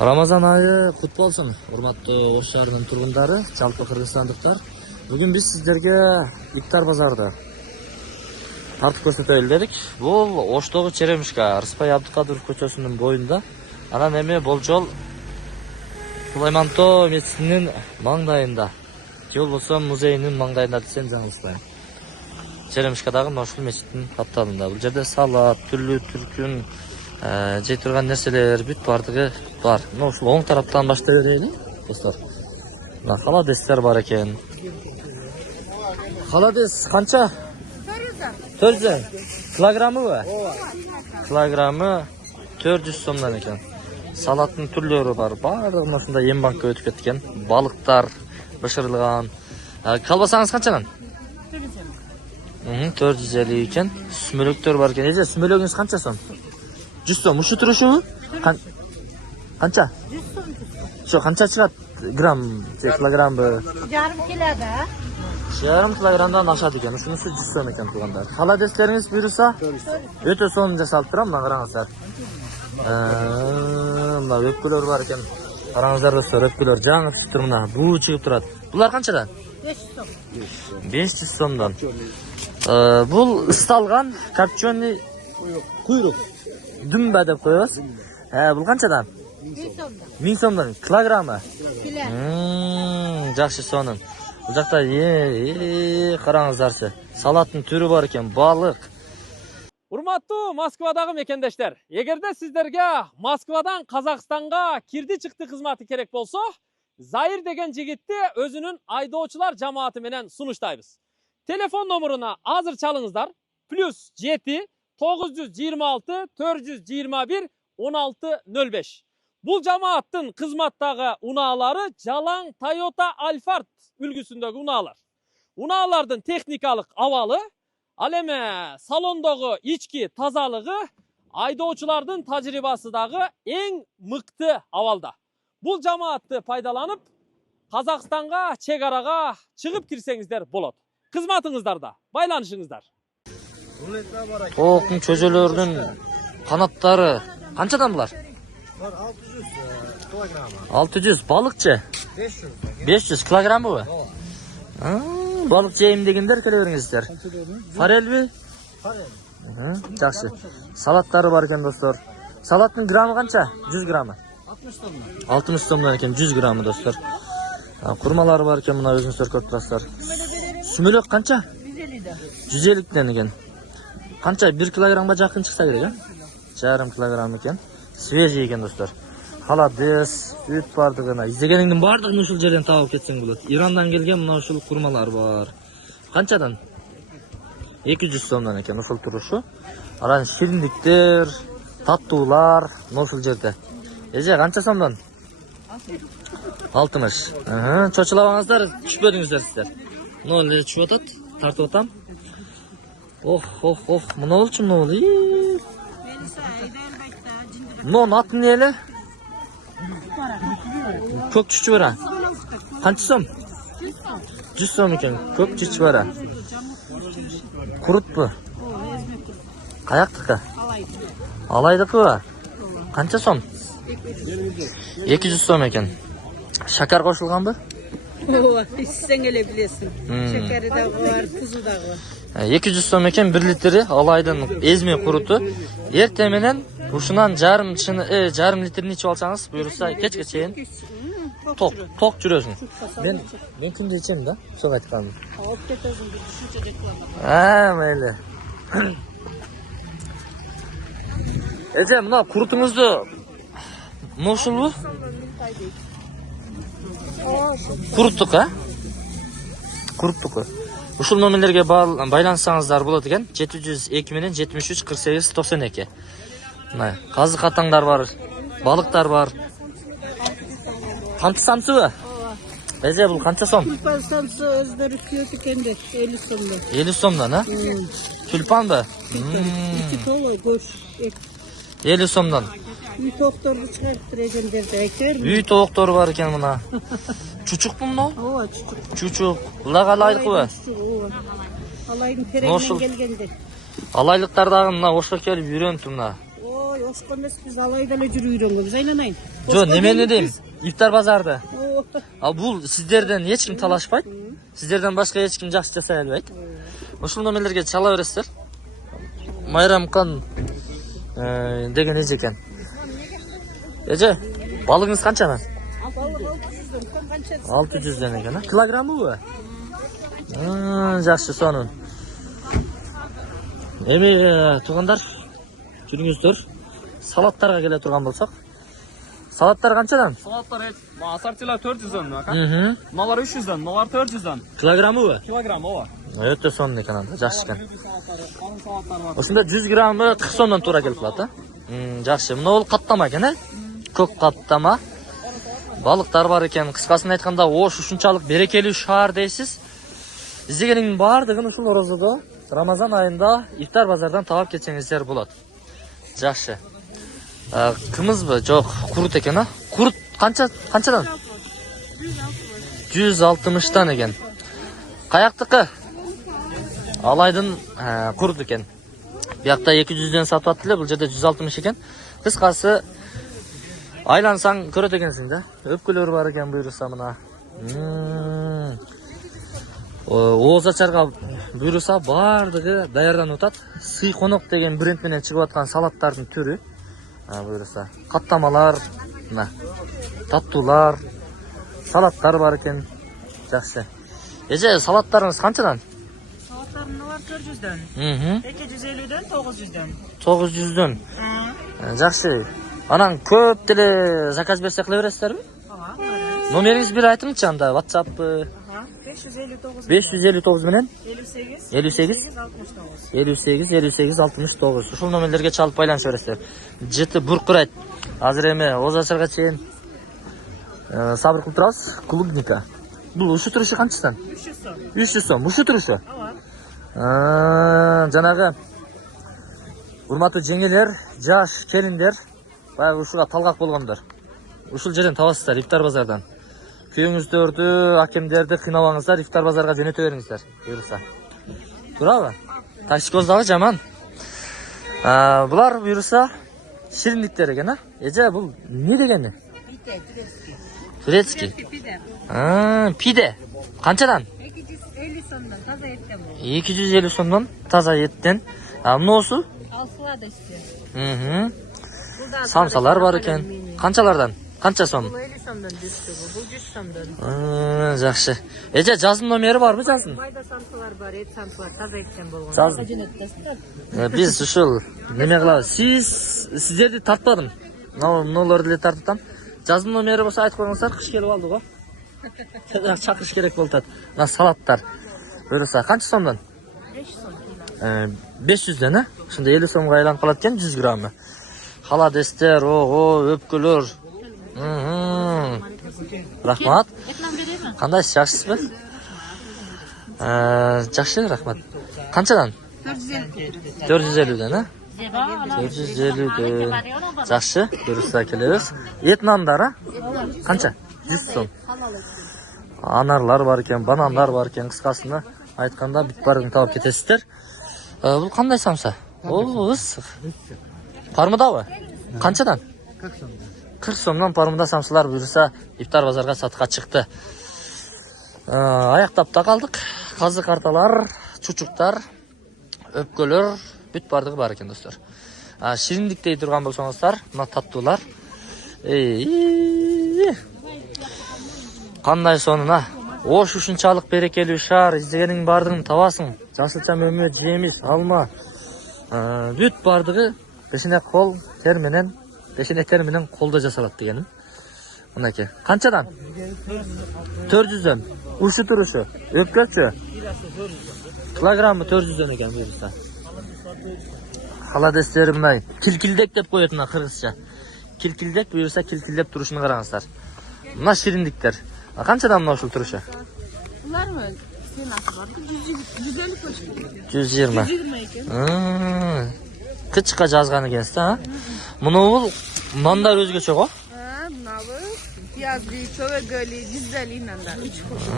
Ramazan ayı kutlu olsun. Урматтуу Ош шаарынын тургундары, жалпы кыргызстандыктар. Бүгүн биз сиздерге Иптар базарды тартып көрсөтөлү дедик. Бул Оштогу Черемишка, Рыспай Абдыкадыров көчөсүнүн боюнда. Анан эми болжол Сулайманто мечитинин маңдайында. Же болбосо музейинин маңдайында десем жаңылышпайм. Черемишкадагы ошол мечиттин капталында. Бул жерде салат, түрлүү түркүн жей турган нерселер бүт бардыгы бар. Ушул оң тараптан баштай берели, достор. Мына халадестер бар экен. Халадес канча? 400. Килограммыбы? Килограммы 400 сомдон экен. Салаттын түрлөрү бар. Бардыгы ушундай эм банкка өтүп кеткен. Балыктар бышырылган. Колбасаңыз канчадан? 450 экен. Сүмөлөктөр бар экен. Эже, сүмөлөгүңүз канча сом? 100 сом. Ушу турушубу? Канча? 100 сом. Şu kança çıkat gram, kilogramı? Yarım kilo da. Yarım kilogramdan aşağı diken. Şunun 100 сом ekan tuğanlar. Haladesleriniz buyursa öte son жасалып турам, мына караңыздар. Мына өпкөлөр бар экен. Караңыздар достор, өпкөлөр жаңы түшүп тур мына. Буу чыгып турат. Булар канчадан? 500 сом. 500 сомдон. Бул ысталган копченый куйрук. Дүмбө деп коебуз. Бул канчадан? 1000 сомдон. 1000 сомдон килограммы. Кило. Жакшы сонун. Бул жакта караңыздарчы. Салаттын түрү бар экен, балык. Урматтуу Москвадагы мекендештер, эгерде сиздерге Москвадан Казакстанга кирди-чыкты кызматы керек болсо, Заир деген жигитти өзүнүн айдоочулар жамааты менен сунуштайбыз. Телефон номуруна азыр чалыңыздар. +7 926 421 1605. Бул жамааттын кызматтагы унаалары жалаң Toyota Alphard үлгүсүндөгү унаалар. Унаалардын техникалык абалы, ал эме салондогу ички тазалыгы айдоочулардын тажрыйбасы дагы эң мыкты абалда. Бул жамаатты пайдаланып, Казакстанга, чек арага чыгып кирсеңиздер болот. Кызматыңыздарда байланышыңыздар. Тооктун чөжөлөрүнүн канаттары канчадан булар? 600 килограмм. 600. Балыкчы? 500. 500 килограммы? Балык жейм дегендер келе бериңиздер. Форельби? Форель. Жакшы. Салаттары бар экен достор. Салаттын граммы канча? 100 граммы. 60 сомдон. 60 сомдон экен 100 граммы достор. Курмалары бар экен, мына өзүңүздөр көрүп турасыздар. Сүмөлөк канча? 150 да. 150 экен. Канча 1 килограммга жакын чыкса керек, жарым килограмм экен. Свежий экен достор. Халадес, бүт бардыгына. Издегениңдин бардыгын ушул жерден табып кетсең болот. Ирандан келген мына ушул курмалар бар. Канчадан? 200 сомдон экен ушул турушу. Анан шириндиктер, таттуулар ушул жерде. Эже канча сомдон? 60. Чочулабаңыздар, түшпөдүңүздөр сиздер. Мына эле түшүп атат, тартып атам. Ох, мына болчу, мына бол. Мына атын эмне эле? Көк чүчүбара. Канча сом? 100 сом экен, көк чүчүбара. Курутпу? Каяктыкы? Алайдыкыбы? Канча сом? 200 сом экен. Шакар кошулганбы? Ооба, ичсең эле билесиң. Шекери дагы бар, тузу дагы бар. 200 сом экен 1 литри алайдын эзме куруту. Эртең менен ушунан жарым литрин ичип алсаңыз, буюрса кечке чейин ток жүрөсүң. Мен күндө ичем да, sok айтканым. Алып кетесиң, ушунча реклама. Мейли. Эже, мына курутуңузду ушулбу? Куруттук, Куруттук. Ушул номерлерге байлансаңыздар болот экен. 702 менен 73 48 92. Мына казык атаңдар бар, балыктар бар. Канча самсыбы? Эже, бул канча сом? Тулпан самсы өздөрү күйөт экендер, 50 сомдон. 50 сомдон, Тюльпанбы? Ичи толой көш. 50 сомдон. Үй тоокторду чыгарып тур экендерди айтер. Үй тооктору бар экен мына. Чучукпу мына? Ооба, чучук. Чучук. Буларга ылайыкпы? Ооба. Алайдын тереңден келгендер. Алайлыктар дагы мына Ошко келип үйрөнүптүр мына. Ой, Ой, oşuk emes biz alayda ele yürüyürüz. Aylanayın. Jo, nemeni deyim? İftar bazarda. Oqta. Бул сиздерден эч ким талашпайт. Сиздерден башка эч ким жакшы жасай албайт. Ушул номерлерге чала бересиздер. Майрамкан деген эже экен. Эже, балыгыңыз канчадан? 600ден экен, а? Килограммыбы? Жакшы сонун. Эми туугандар, жүрүңүздөр. Салаттарга келе турган болсок. Салаттар канчадан? Салаттар ассортилар 400дөн, ака. Мыналар 300дөн, мыналар 400дөн. Килограммыбы? Килограмм, ооба. Өтө сонун экен анда, жакшы экен. Ошондо 100 граммы 40 сомдон туура келип калат, а? Жакшы. Мына бул каттама экен, э? Көк каттама. Балыктар бар экен. Кыскасын айтканда, Ош ушунчалык берекелүү шаар дейсиз. Издегениңдин баардыгын ушул Орозодо Рамазан айында ифтар базардан таап кетсеңиздер болот. Жакшы. Кымызбы? Жок, курут экен, а? Курут канчадан? 160тан экен. Каяктыкы? Алайдын курут экен. Биякта 200ден сатып аттылы, бул жерде 160 экен. Кыскасы айлансаң көрөт экенсиң да. Өпкөлөр бар экен буйруса мына. Ооз ачарга буйруса бардыгы даярданып атат. Сый конок деген бренд менен чыгып аткан салаттардын түрү. Буйруса каттамалар, мына таттуулар, салаттар бар экен. Жакшы. Эже, салаттарыңыз канчадан? Салаттарымдар 400дөн. 250дөн 900дөн. 900дөн. Жакшы. Анан көп деле заказ берсе кыла бересиздерби? Ага. Номериңизди бир айтыңызчы анда, WhatsApp 559 менен 58 69. Ушул номерлерге чалып байланыша бересиздер. Жети буркурайт. Азыр эми Оз ачарга чейин сабыр кылып турабыз. Клубника. Бул ушу турушу канчадан? 300 сом. Ушу турушу? Ооба. Жанагы урматтуу жеңелер, жаш келиндер, баягы ушуга талгак болгондор. Ушул жерден табасыздар ифтар базардан. Күйөөңүздөрдү, акемдерди кыйнабаңыздар, ифтар базарга жөнөтө бериңиздер. Буйруса. Туурабы? Токсикоз дагы жаман. Булар буйруса шириндиктер экен, а? Эже, бул эмне дегени? Турецкий. Пиде. Канчадан? 250 сомдон таза эттен бул. 250 сомдон таза эттен. Мыносу? Ал сладости. Самсалар бар экен. Канчалардан? Канча сом? 50 сомдон düştü bu 100 сомдон. Жакшы. Эже, жазым номери барбы, жазым? Майда самсалар бар, эт самсалар таза эттен болгон. Жазым. Биз ушул неме кылабыз? Сиздерди тартпадым. Мыналарды эле тартып атам. Жазым номери болсо айтып коюңуздар, кыш келип алды го. Тезирээк чакырыш керек болуп атат. Мына салаттар. Буйруса канча сомдон? 500ден, а? Ошондо 50 сомго айланып калат экен 100 граммы. Халадестер, ого, өпкөлөр. Рахмат. Кандайсыз, жакшысызбы? Жакшы, рахмат. Канчадан? 450ден, а? 450ден. Жакшы, буйруса келебиз. Эт нандар, а? Канча? 100 сом. Анарлар бар экен, банандар бар экен, кыскасына айтканда бүт баарын таап кетесиздер. Бул кандай самса? Ысык. Пармыдабы? Канчадан? 40 сомдон пармыда самсалар буйруса ифтар базарга сатыкка чыкты. Аяктап да калдык. Казы карталар, чучуктар, өпкөлөр бүт бардыгы бар экен достор. Шириндик дей турган болсоңуздар, мына таттуулар. Кандай сонуна? Ош ушунчалык берекелүү шаар, издегениң бардыгын табасың. Жашылча мөмө, жемиш, алма. Бүт бардыгы бешене тер менен колдо жасалат дегеним. Мынакей. Канчадан? 400дөн. Ушу турушу. Өпкөчү. Килограммы 400дөн экен буйруса. Халадестери мындай килкилдек деп коет мына кыргызча. Килкилдек буйруса килкилдеп турушуну караңыздар. Мына шириндиктер. Канчадан мына ушул турушу? Булармы? Сенасы бар. 150 почти. 120. 120 экен. Кычка жазган экенсиз, а? Муну бул нандар өзгөчө го? Мынабы пиязды, чөгөлү, дизели нандар 3 кошо.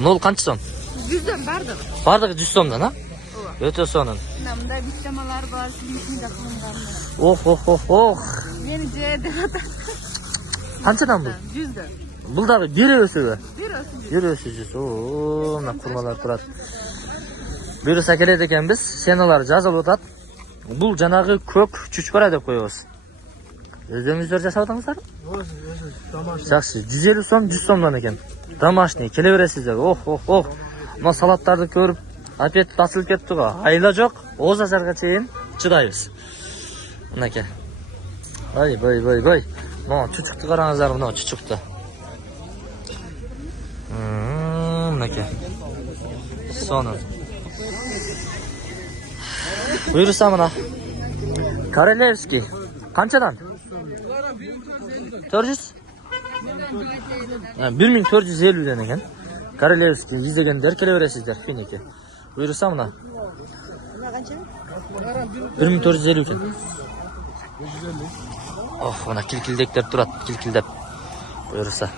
Мул канча сом? 100дөн бардыгы. Бардыгы 100 сомдон, а? Ооба. Өte сонун. Мында биттамалар бар, sizin de kılınganlar. Oh. Yeni C'de Qanchadan bu? 100 de. Бұл дағы бері өсігі? Bir Бері өсіжіз. Ооо, мына құрмалар тұрады. Бұйырса келеді екен біз, сеналар жазылып отады. Бұл жанағы көк чучпара деп қойыңыз. Өздеріңіздер жасап отаңыздар? Жақсы, 150 сом, 100 сомдан екен. Домашний, келе бересіздер. Ох. Мына салаттарды көріп, опет басылып кетті ғой. Айла жоқ, оз ажарға чейін чыдайбыз. Мынаке. Ой. Мына чучуқты қараңыздар, мына чучуқты. Мынаке. Соны. Бұйырса мына. Королевский. Қаншадан? 400? 1450 екен. Королевский іздегендер келе бересіздер. Финеке. Бұйырса мына. 1450 екен. Мына килкилдектер тұрады. Килкилдеп. Бұйырса.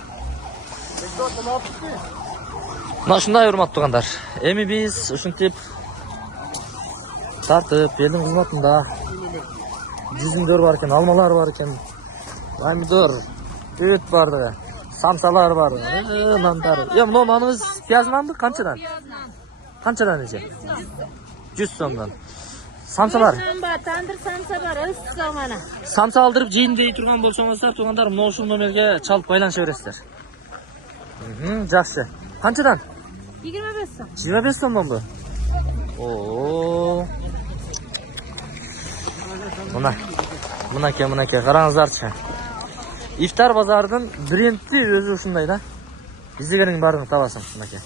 Мына шындай урмат туғандар. Эми биз ушинтип тартып, елдің қызматында жүзімдер бар екен, алмалар бар екен, помидор, үт барды, самсалар бар, нандар. Мына наныңыз пияз нанды қаншадан? Қаншадан есе? 100 сомдан. Самсалар? Tandır samsa var, öz zamana. Самса алдырып жейін дей тұрған болсаңыздар, туғандар мына ушул номерге чалып байланыша бересіздер. Жақсы. Қаншадан? 25 сом. 25 сомдан бұл? Ооо. Мынаке, қараңыздаршы. Ифтар базардың брендті өзі ушындай да. Іздегенің барын табасың, мынаке.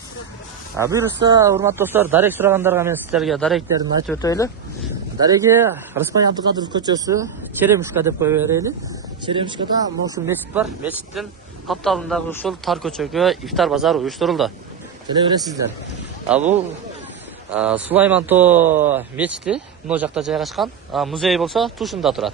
Бұйырса, урмат достар, дарек сұрағандарға мен сіздерге даректерін айтып өтөйлі. Дареге Рыспай Абдықадыров көчөсү Черемушка деп қой берейлі. Черемушкада ушул мечит бар. Мечиттин капталындагы ушул тар көчөгө ифтар базары уюштурулду. Келе бересиздер. Бул Сулайман То мечити, мына жакта жайгашкан. Музей болсо тушунда турат.